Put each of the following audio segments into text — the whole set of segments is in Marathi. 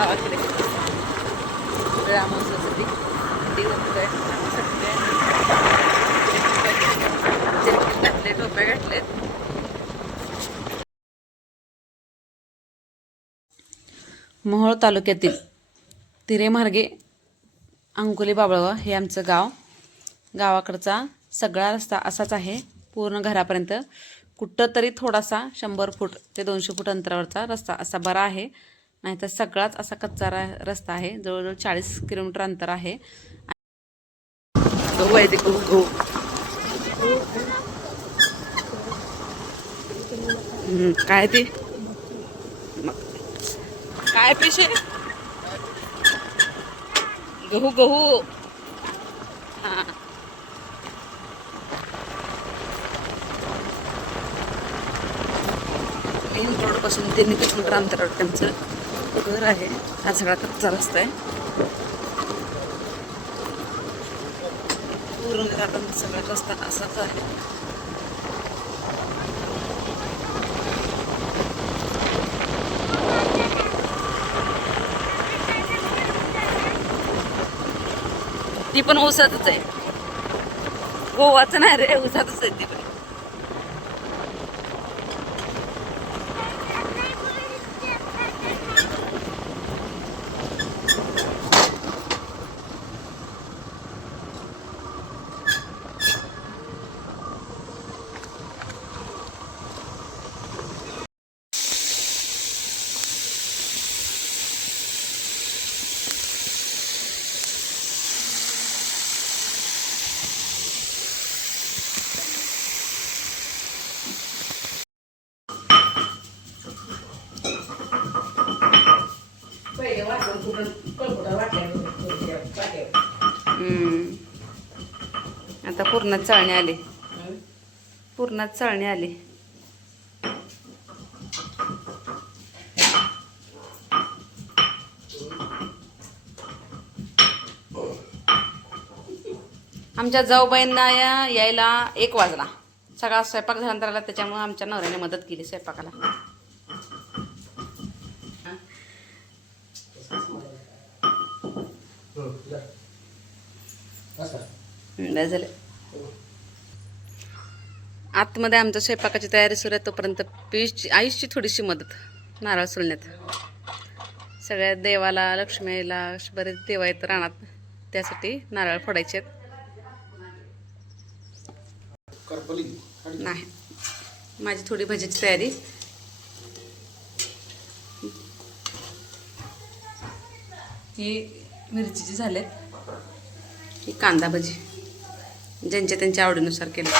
गावाकडे रामोत्सवासाठी थंडी होते घातले टोप्या घातलेत. मोहोळ तालुक्यातील तिरेमार्गे अंकोली बाबळगाव हे आमचं गाव. गावाकडचा सगळा रस्ता असाच आहे पूर्ण घरापर्यंत. कुठं तरी थोडासा 100 फूट ते 200 फूट अंतरावरचा रस्ता असा बरा आहे, नाहीतर सगळाच असा कच्चा रस्ता आहे. जवळजवळ 40 किलोमीटर अंतर आहे. काय ते काय पेशे गहू गहू. हा मेन रोड पासून 3 किलोमीटर अंतरावर त्यांचं घर आहे. हा सगळा कच्चा रस्ता आहे. पूर्ण घरापर्यंत सगळा रस्ता असाच आहे. ती पण ऊसातच आहे, गोवाचं नाही रे, ऊसातच आहे ती पण. आता पूर्णच चाळणी आली, पूर्णच चाळणी आली. आमच्या जाऊबाईंना यायला 1 वाजला. सगळा स्वयंपाक झाल्यानंतर आला, त्याच्यामुळे आमच्या नवऱ्याने मदत केली स्वयंपाकाला. झाले आतमध्ये आमच्या स्वयंपाकाची तयारी सुरू आहे. तोपर्यंत आयुषची थोडीशी मदत नारळ सोलण्यात. सगळ्या देवाला, लक्ष्मीला, बरेच देव आहेत रानात, त्यासाठी नारळ फोडायचे आहेत. नाही, माझी थोडी भजीची तयारी. ही मिरचीची झालेत, ही कांदा भजी ज्यांच्या त्यांच्या आवडीनुसार केलं.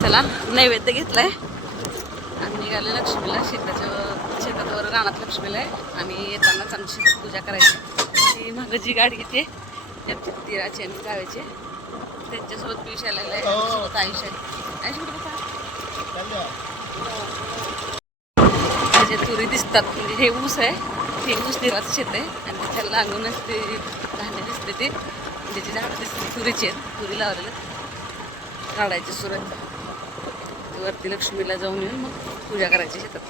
चला नैवेद्य घेतलाय आणि निघाले लक्ष्मीला. शेतावर रानात लक्ष्मीला आहे आणि येतानाच आमची शेतात पूजा करायची. ही मागं जी गाडी येते त्याची दिराची आणि गावाचे, त्यांच्यासोबत पियुष आलेला आहे, सोबत आयुष आहे. आयुष कुठं त्याचे तुरी दिसतात, म्हणजे हे ऊस आहे, हे ऊस दिराचं शेत आहे आणि त्याला लागूनच ते धान्य दिसते. ते ज्याची झाडं दिसते तुरीची आहेत, तुरी लावलेलं काढायचे सुरू आहेत. वरती लक्ष्मीला जाऊन येऊन मग पूजा करायची शेतात.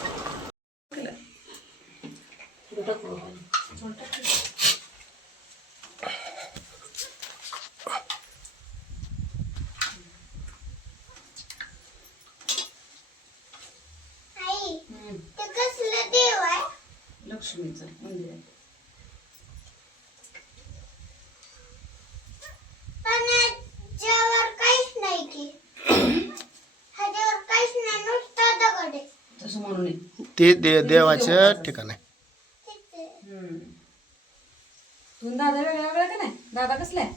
लक्ष्मीचं मंदिर आहे. तसं म्हणून ते देवाचं ठिकाण आहे. तू दादा वेगळा वेगळा का नाही? दादा कसला आहे?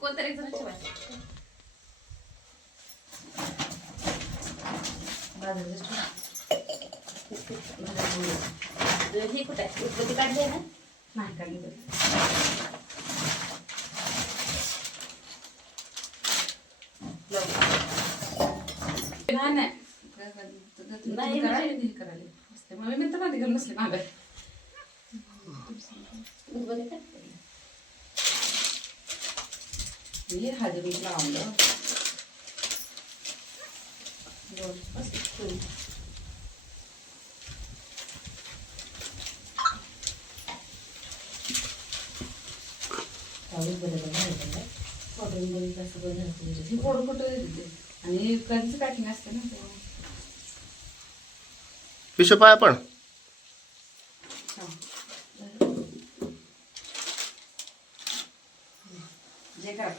कोणतरी एक जण ठेवायचं. हे कुठे आहे? उदबत्ती काढली आहे ना? नाही काढली. नाही नाही करायला मग मी तर मध्ये घेऊन बसले मागं. हळदी लावलं. आणि कधीच पॅकिंग असते ना पिशव पाय पण जे करा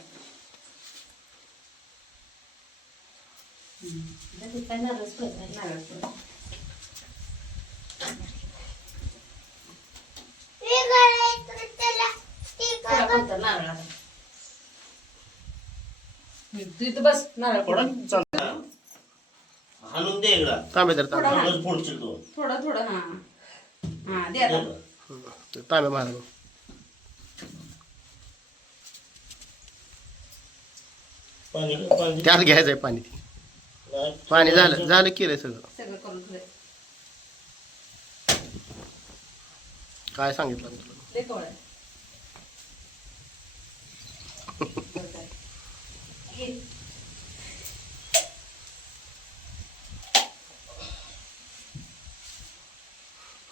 तिथं बस नारळ हाणून दे एकदा तांबे तर तांबे थोडंच फोडशील तू थोडं थोडं हा हा दे आता ते तांबे महाग पाणी पाणी त्यात घ्यायचंय पाणी पाणी झालं झालं केलंय सगळं सगळं करून ठेव काय सांगितलं मी तुला दे कवळ्या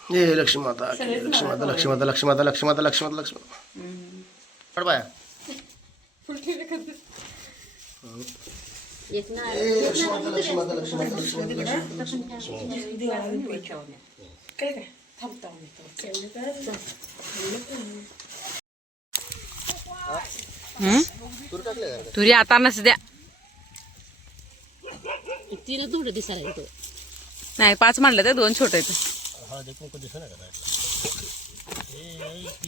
हे लक्ष्मी माता लक्ष्मी माता लक्ष्मी माता लक्ष्मी माता लक्ष्मी माता लक्ष्मी माता लक्ष्मी माता बाया लक्ष्मी माता लक्ष्मी माता लक्ष्मी माता लक्ष्मी माता काय काय थांबता तुरी आता नस द्या तिला थोडं दिसायला येतो नाही 5 म्हणलं तर 2 छोटे आहेत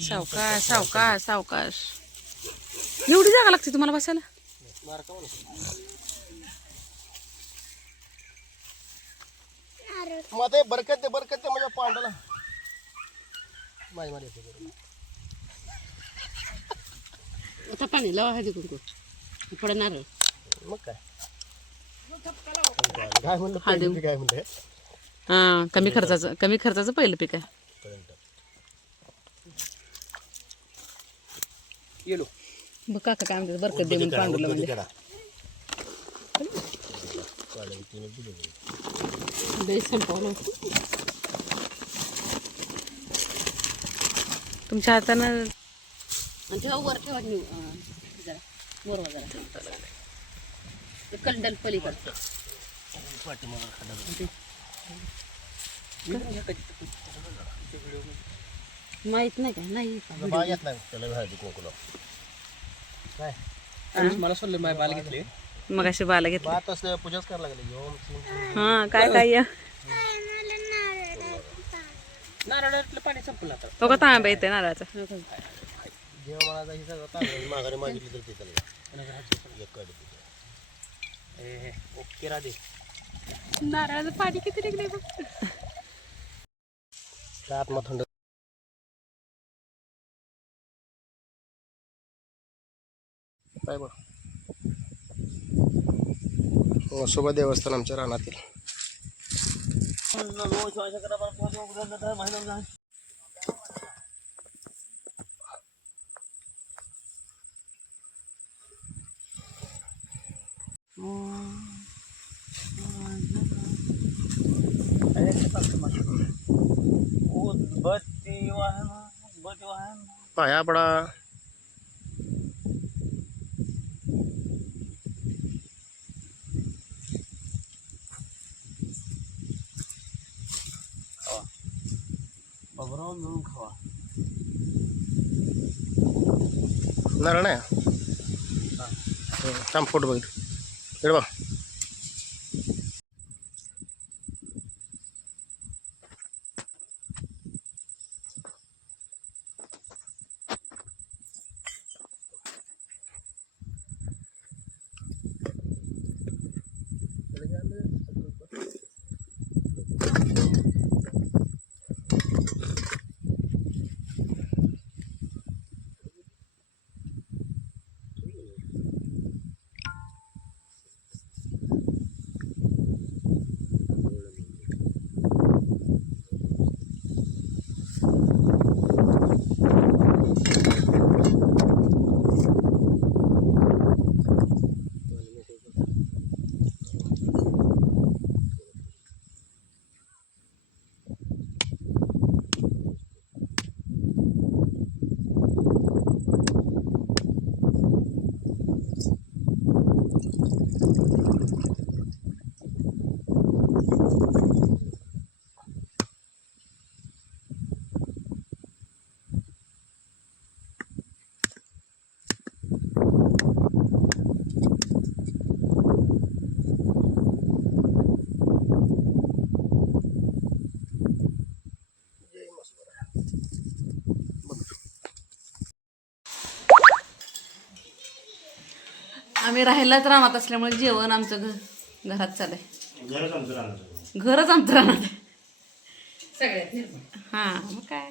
सावकाश सावकाश सावकाश एवढी जागा लागते तुम्हाला बसायला मग ते बरकत ते माझ्या पांडाला माझी माझी आता पाणी लावा हळदी कुंकू थोडं नारळ मग काय काय म्हणलं पहिलं काय म्हणलं हा कमी खर्चाचं पहिलं पीक आहे गेलो बघ काका काय म्हणतात बरकत दे म्हणून पांडुला म्हणजे संपवलं तुमच्या हातानं आणि तेव्हा वर ठेवा जरा वरवा जरा ते कंडल पलीकडचं माहित नाही का नाही येत नाही त्याला हळदी कुंकू काय मला सोडलं माझ्या बाल घेतले मग अशी बाला घेतली बात असं पूजाच करायला लागली ओम हा काय काय या नारळातलं पाणी संपलं आता बघा तांबे येते नारळाचा जेव्हा मला ही सगळं तांदूळ माघारी मागितली तर ते त्याला एक काढ ओके राधे नारळाचं पाणी किती निघले बघ आत्मा थंड काय बघ वसोबा देवस्थान आमच्या रानातील पाया पडा मिळून खावा नारळ नाही थांब फोटो बघितलं इकडे बघ आम्ही राहिलाच राहत असल्यामुळे जेवण आमचं घरात चाललंय. घरच आमचं राहणार. घरच आमचं राहणार आहे. सगळ्यात निर्मळ. हां मग काय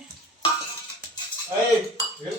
ऐ, हे,